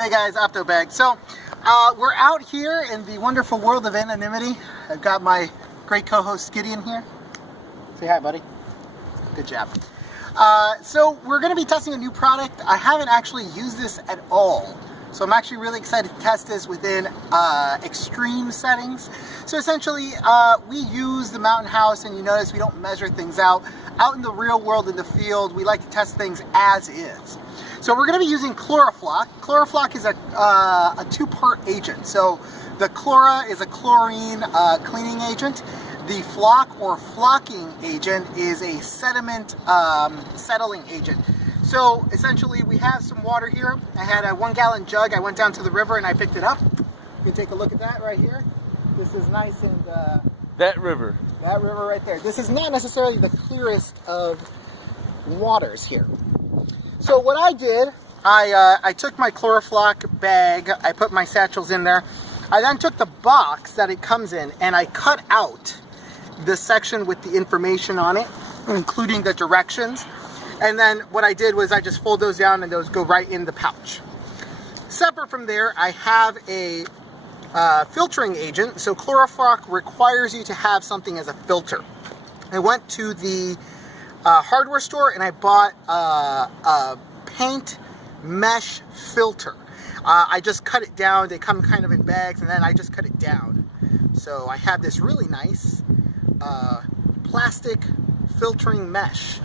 Hey guys, OptoBag. So we're out here in the wonderful world of anonymity. I've got my great co-host Gideon here. Say hi, buddy. Good job. So we're going to be testing a new product. I haven't actually used this at all. So I'm actually really excited to test this within extreme settings. So essentially, we use the Mountain House, and you notice we don't measure things out. Out in the real world, in the field, we like to test things as is. So we're going to be using Floc. Floc is a two-part agent. So the Chlor is a chlorine cleaning agent. The Floc or flocking agent is a sediment settling agent. So essentially we have some water here. I had a 1-gallon jug. I went down to the river and I picked it up. You can take a look at that right here. This is nice and... That river right there. This is not necessarily the clearest of waters here. So what I did, I took my Floc bag, I put my satchels in there. I then took the box that it comes in and I cut out the section with the information on it, including the directions. And then what I did was I just fold those down and those go right in the pouch. Separate from there, I have a filtering agent. So Floc requires you to have something as a filter. I went to the hardware store and I bought a paint mesh filter. I just cut it down. They come kind of in bags, and then I just cut it down. So I have this really nice plastic filtering mesh,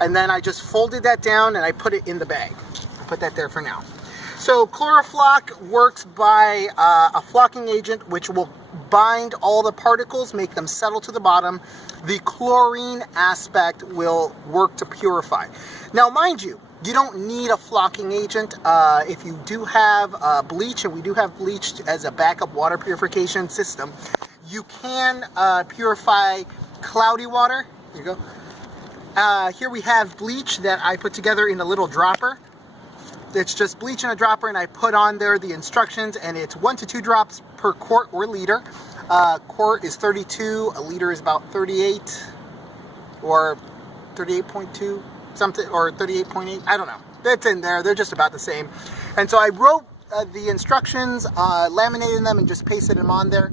and then I just folded that down and I put it in the bag. I'll put that there for now. So Floc works by a flocking agent which will bind all the particles, make them settle to the bottom. The chlorine aspect will work to purify. Now mind you, you don't need a flocking agent. If you do have bleach, and we do have bleach as a backup water purification system, you can purify cloudy water. Here you go. Here we have bleach that I put together in a little dropper. It's just bleach in a dropper, and I put on there the instructions, and it's 1 to 2 drops per quart or liter. Quart is 32, a liter is about 38 or 38.2 something, or 38.8, I don't know. It's in there, they're just about the same. And so I wrote the instructions, laminated them, and just pasted them on there.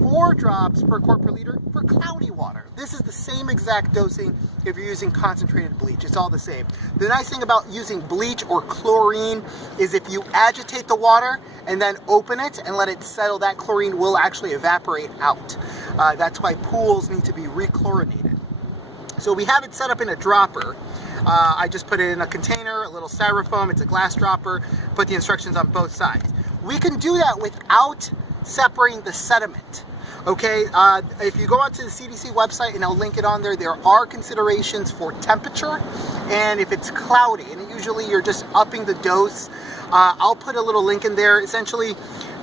4 drops per quart per liter for cloudy water. This is the same exact dosing if you're using concentrated bleach. It's all the same. The nice thing about using bleach or chlorine is if you agitate the water and then open it and let it settle, that chlorine will actually evaporate out. That's why pools need to be rechlorinated. So we have it set up in a dropper. I just put it in a container, a little styrofoam. It's a glass dropper. Put the instructions on both sides. We can do that without separating the sediment. Okay, if you go onto the CDC website, and I'll link it on there, there are considerations for temperature and if it's cloudy, and usually you're just upping the dose. I'll put a little link in there. Essentially,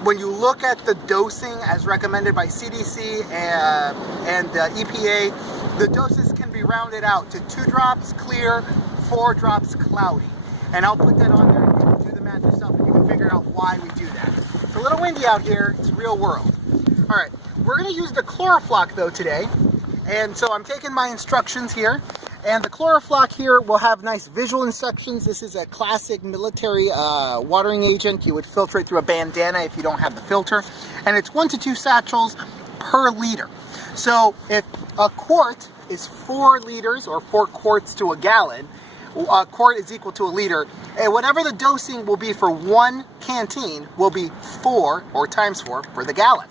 when you look at the dosing as recommended by CDC and EPA, the doses can be rounded out to 2 drops clear, 4 drops cloudy. And I'll put that on there, and you can do the math yourself, and you can figure out why we do that. It's a little windy out here, it's real world. All right, we're gonna use the Floc though today. And so I'm taking my instructions here, and the Floc here will have nice visual instructions. This is a classic military watering agent. You would filter it through a bandana if you don't have the filter. And it's 1 to 2 satchels per liter. So if a quart is 4 liters, or 4 quarts to a gallon, a quart is equal to a liter, and whatever the dosing will be for 1 canteen will be 4, or times 4, for the gallon.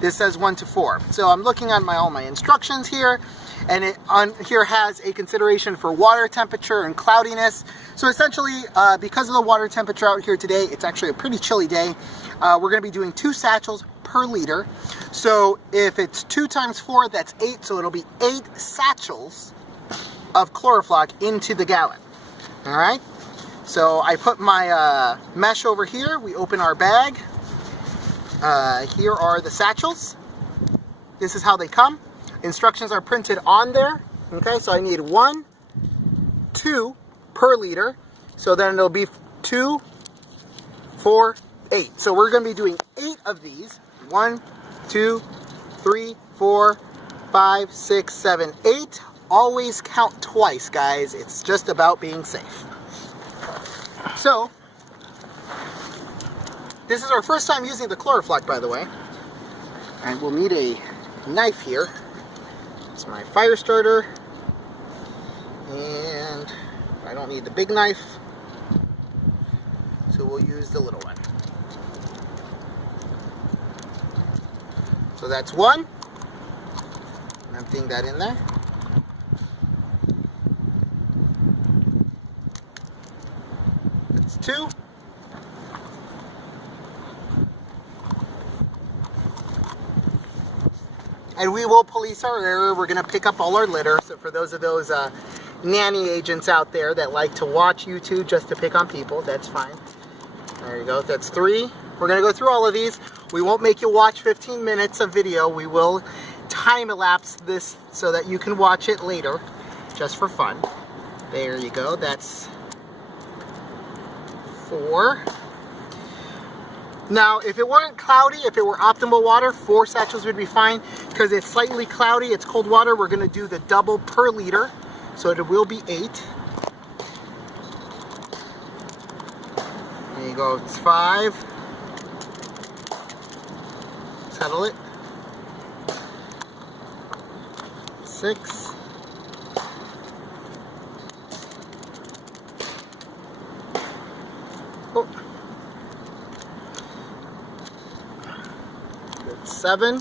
This says 1 to 4. So I'm looking on all my instructions here, and it here has a consideration for water temperature and cloudiness. So essentially, because of the water temperature out here today, it's actually a pretty chilly day. We're going to be doing 2 satchels per liter. So if it's 2 times 4, that's 8. So it'll be 8 satchels of Floc into the gallon. All right. So I put my mesh over here. We open our bag. Here are the satchels. This is how they come. Instructions are printed on there. Okay, so I need 1, 2 per liter. So then it'll be 2, 4, 8. So we're going to be doing 8 of these. 1, 2, 3, 4, 5, 6, 7, 8. Always count twice, guys. It's just about being safe. So This is our first time using the Chlor Floc, by the way. And we'll need a knife here. It's my fire starter. And I don't need the big knife, so we'll use the little one. So that's one. I'm emptying that in there. That's two. And we will police our area. We're going to pick up all our litter. So for those nanny agents out there that like to watch YouTube just to pick on people, that's fine. There you go. That's three. We're going to go through all of these. We won't make you watch 15 minutes of video. We will time elapse this so that you can watch it later, just for fun. There you go. That's four. Now, if it weren't cloudy, if it were optimal water, 4 satchels would be fine. Because it's slightly cloudy, it's cold water, we're going to do the double per liter. So it will be 8. There you go, it's 5. Settle it. 6. Oh. 7,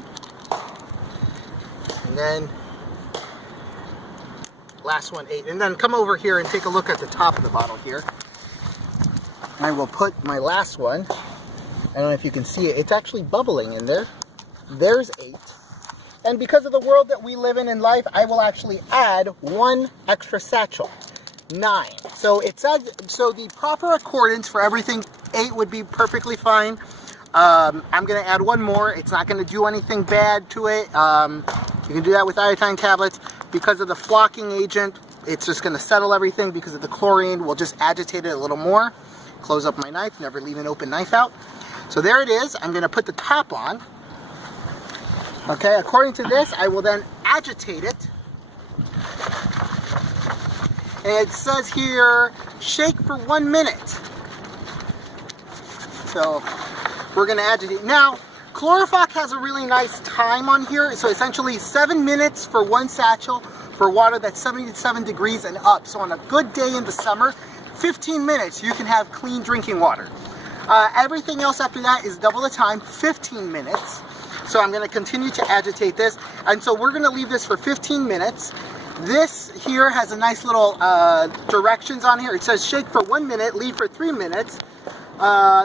and then last one 8, and then come over here and take a look at the top of the bottle here. I will put my last one. I don't know if you can see it, it's actually bubbling in there. There's 8, and because of the world that we live in life, I will actually add 1 extra satchel, 9. So it says, so the proper accordance for everything, 8 would be perfectly fine. I'm going to add 1 more. It's not going to do anything bad to it. You can do that with iodine tablets. Because of the flocking agent, it's just going to settle everything. Because of the chlorine, we'll just agitate it a little more. Close up my knife. Never leave an open knife out. So there it is. I'm going to put the top on. Okay, according to this, I will then agitate it. And it says here, shake for 1 minute. So we're going to agitate. Now, Chlor Floc has a really nice time on here. So essentially 7 minutes for 1 satchel for water that's 77 degrees and up. So on a good day in the summer, 15 minutes you can have clean drinking water. Everything else after that is double the time, 15 minutes. So I'm going to continue to agitate this. And so we're going to leave this for 15 minutes. This here has a nice little directions on here. It says shake for 1 minute, leave for 3 minutes.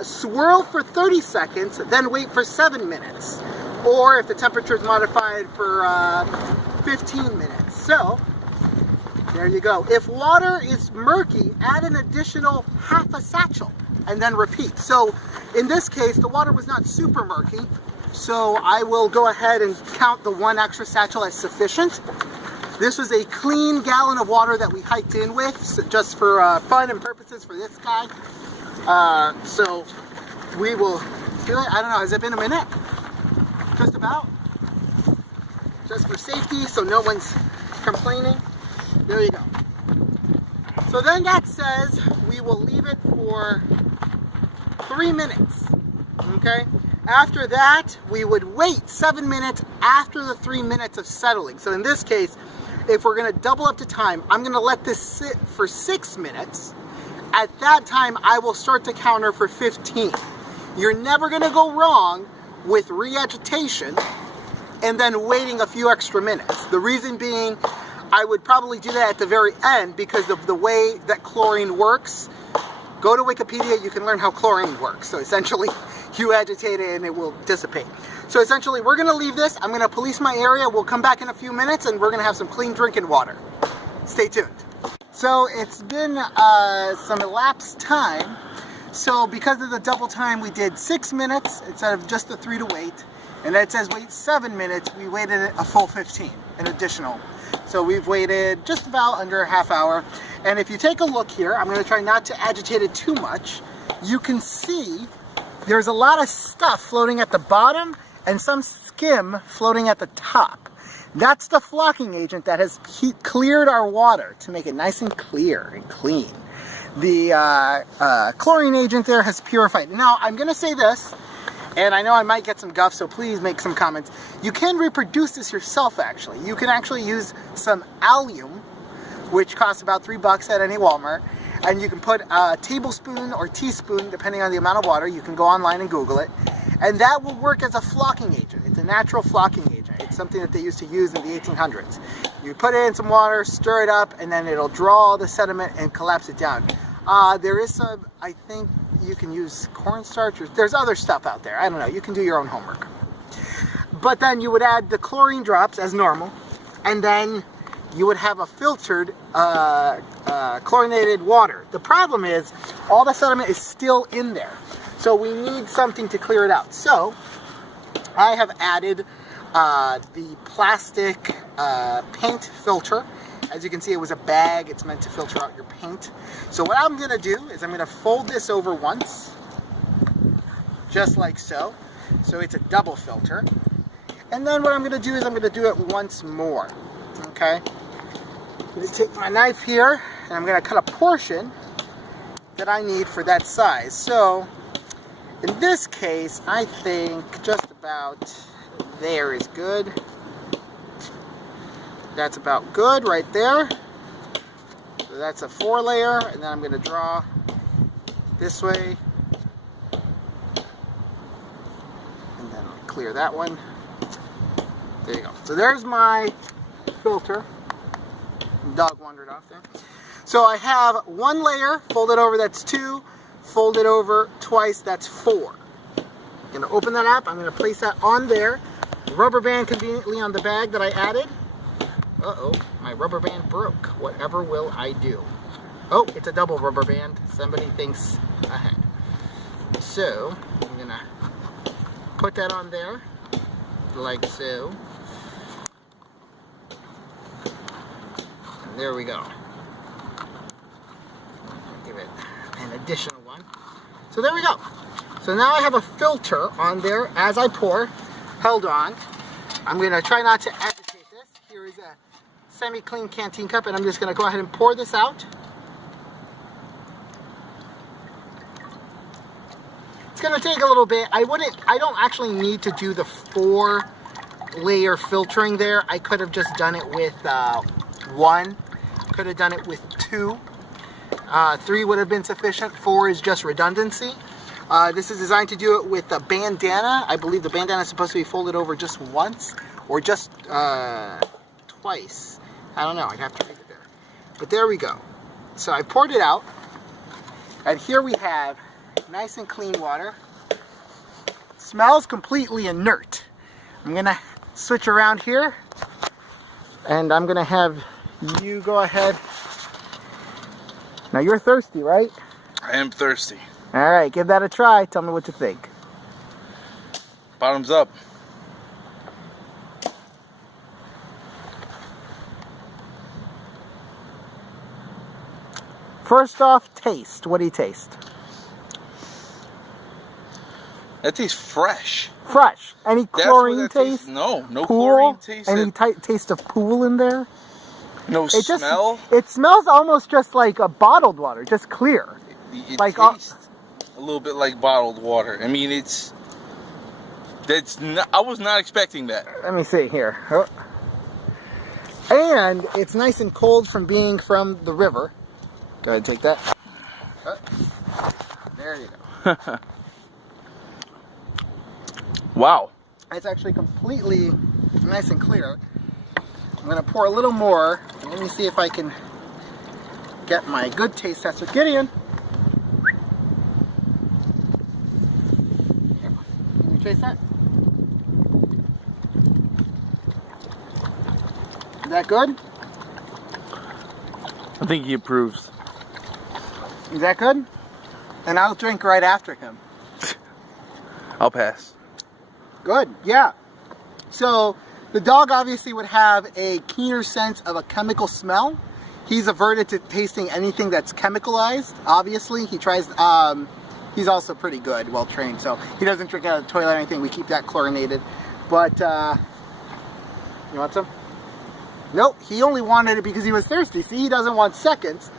Swirl for 30 seconds, then wait for 7 minutes. Or if the temperature is modified for 15 minutes. So, there you go. If water is murky, add an additional half a satchel and then repeat. So, in this case, the water was not super murky. So, I will go ahead and count the 1 extra satchel as sufficient. This was a clean gallon of water that we hiked in with, so just for fun and purposes for this guy. So we will do it. I don't know, has it been a minute? Just about. Just for safety, so no one's complaining. There you go. So then that says we will leave it for 3 minutes. Okay? After that, we would wait 7 minutes after the 3 minutes of settling. So in this case, if we're going to double up the time, I'm going to let this sit for 6 minutes. At that time, I will start to counter for 15. You're never going to go wrong with re-agitation and then waiting a few extra minutes. The reason being, I would probably do that at the very end because of the way that chlorine works. Go to Wikipedia, you can learn how chlorine works. So essentially, you agitate it and it will dissipate. So essentially, we're going to leave this. I'm going to police my area. We'll come back in a few minutes and we're going to have some clean drinking water. Stay tuned. So it's been some elapsed time. So because of the double time, we did 6 minutes instead of just the 3 to wait. And then it says wait 7 minutes. We waited a full 15, an additional. So we've waited just about under a half hour. And if you take a look here, I'm going to try not to agitate it too much. You can see there's a lot of stuff floating at the bottom and some skim floating at the top. That's the flocking agent that has cleared our water to make it nice and clear and clean. the chlorine agent there has purified. Now, I'm going to say this, and I know I might get some guff, so please make some comments. You can reproduce this yourself, actually. You can actually use some allium, which costs about $3 at any Walmart, and you can put a tablespoon or teaspoon, depending on the amount of water. You can go online and Google it, and that will work as a flocking agent. It's a natural flocking agent. It's something that they used to use in the 1800s. You put it in some water, stir it up, and then it'll draw all the sediment and collapse it down. There is some, I think you can use cornstarch, or there's other stuff out there. I don't know. You can do your own homework. But then you would add the chlorine drops as normal, and then you would have a filtered chlorinated water. The problem is all the sediment is still in there. So we need something to clear it out. So I have added the plastic paint filter. As you can see, it was a bag. It's meant to filter out your paint. So what I'm going to do is I'm going to fold this over once, just like so. So it's a double filter. And then what I'm going to do is I'm going to do it once more. Okay? I'm going to take my knife here, and I'm going to cut a portion that I need for that size. So in this case, I think just about there is good. That's about good right there. So that's a 4-layer, and then I'm going to draw this way. And then I'll clear that one. There you go. So there's my filter. Dog wandered off there. So I have 1 layer folded over, that's 2. Folded over twice, that's 4. I'm going to open that up. I'm going to place that on there. Rubber band conveniently on the bag that I added. Uh-oh, my rubber band broke. Whatever will I do? Oh, it's a double rubber band. Somebody thinks ahead. So, I'm going to put that on there, like so. And there we go. Give it an additional one. So there we go. So now I have a filter on there as I pour. Hold on. I'm going to try not to agitate this. Here is a semi-clean canteen cup, and I'm just going to go ahead and pour this out. It's going to take a little bit. I don't actually need to do the 4-layer filtering there. I could have just done it with 1. Could have done it with 2. 3 would have been sufficient. 4 is just redundancy. This is designed to do it with a bandana. I believe the bandana is supposed to be folded over just once or just twice. I don't know. I'd have to read it there. But there we go. So I poured it out. And here we have nice and clean water. Smells completely inert. I'm going to switch around here. And I'm going to have you go ahead. Now you're thirsty, right? I am thirsty. All right, give that a try. Tell me what you think. Bottoms up. First off, taste. What do you taste? That tastes fresh. Fresh. Any chlorine taste? No, no pool? Chlorine taste. Any taste of pool in there? No smell? It smells almost just like a bottled water, just clear. It like tastes a little bit like bottled water. I mean, I was not expecting that. Let me see here. Oh. And it's nice and cold from being from the river. Go ahead and take that. Oh. There you go. Wow. It's actually completely nice and clear. I'm going to pour a little more. Let me see if I can get my good taste test with Gideon. Can you taste that? Is that good? I think he approves. Is that good? And I'll drink right after him. I'll pass. Good, yeah. So the dog obviously would have a keener sense of a chemical smell. He's averted to tasting anything that's chemicalized. Obviously, he tries. He's also pretty good, well trained, so he doesn't drink out of the toilet or anything. We keep that chlorinated. But you want some? Nope. He only wanted it because he was thirsty. See, he doesn't want seconds.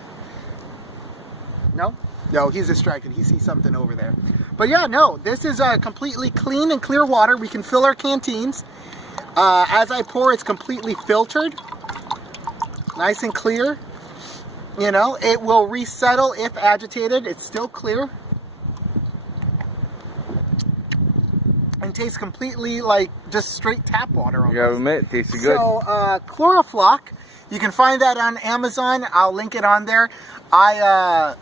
No, he's distracted. He sees something over there. But yeah, no, this is completely clean and clear water. We can fill our canteens. As I pour, it's completely filtered. Nice and clear. You know, it will resettle if agitated. It's still clear. And tastes completely like just straight tap water. Almost. You gotta admit, it tasted good. So, Chlor, you can find that on Amazon. I'll link it on there. I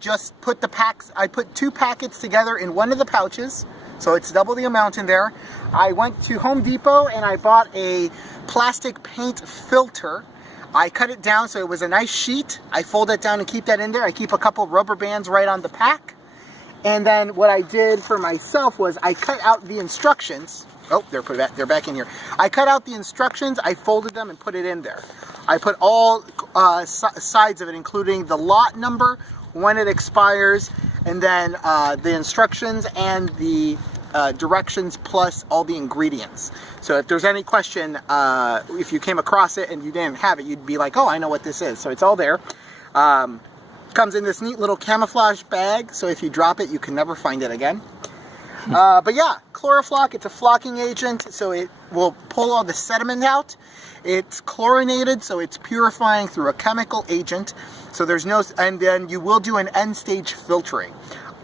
just put the packs, I put 2 packets together in one of the pouches. So it's double the amount in there. I went to Home Depot and I bought a plastic paint filter. I cut it down so it was a nice sheet. I fold it down and keep that in there. I keep a couple rubber bands right on the pack. And then what I did for myself was I cut out the instructions. Oh, they're back in here. I cut out the instructions, I folded them and put it in there. I put all sides of it, including the lot number, when it expires, and then the instructions and the directions plus all the ingredients. So if there's any question, if you came across it and you didn't have it, you'd be like, oh, I know what this is. So it's all there. Comes in this neat little camouflage bag, so if you drop it, you can never find it again. But yeah, Chlor, it's a flocking agent, so it will pull all the sediment out. It's chlorinated, so it's purifying through a chemical agent. So there's no, and then you will do an end stage filtering.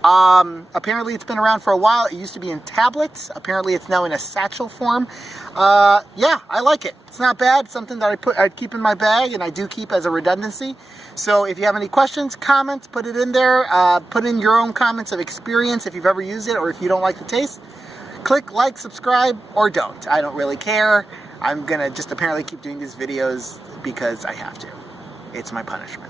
Apparently it's been around for a while. It used to be in tablets. Apparently it's now in a satchel form. Yeah, I like it. It's not bad. It's something that I'd keep in my bag, and I do keep as a redundancy. So if you have any questions, comments, put it in there. Put in your own comments of experience if you've ever used it or if you don't like the taste. Click like, subscribe, or don't. I don't really care. I'm gonna just apparently keep doing these videos because I have to. It's my punishment.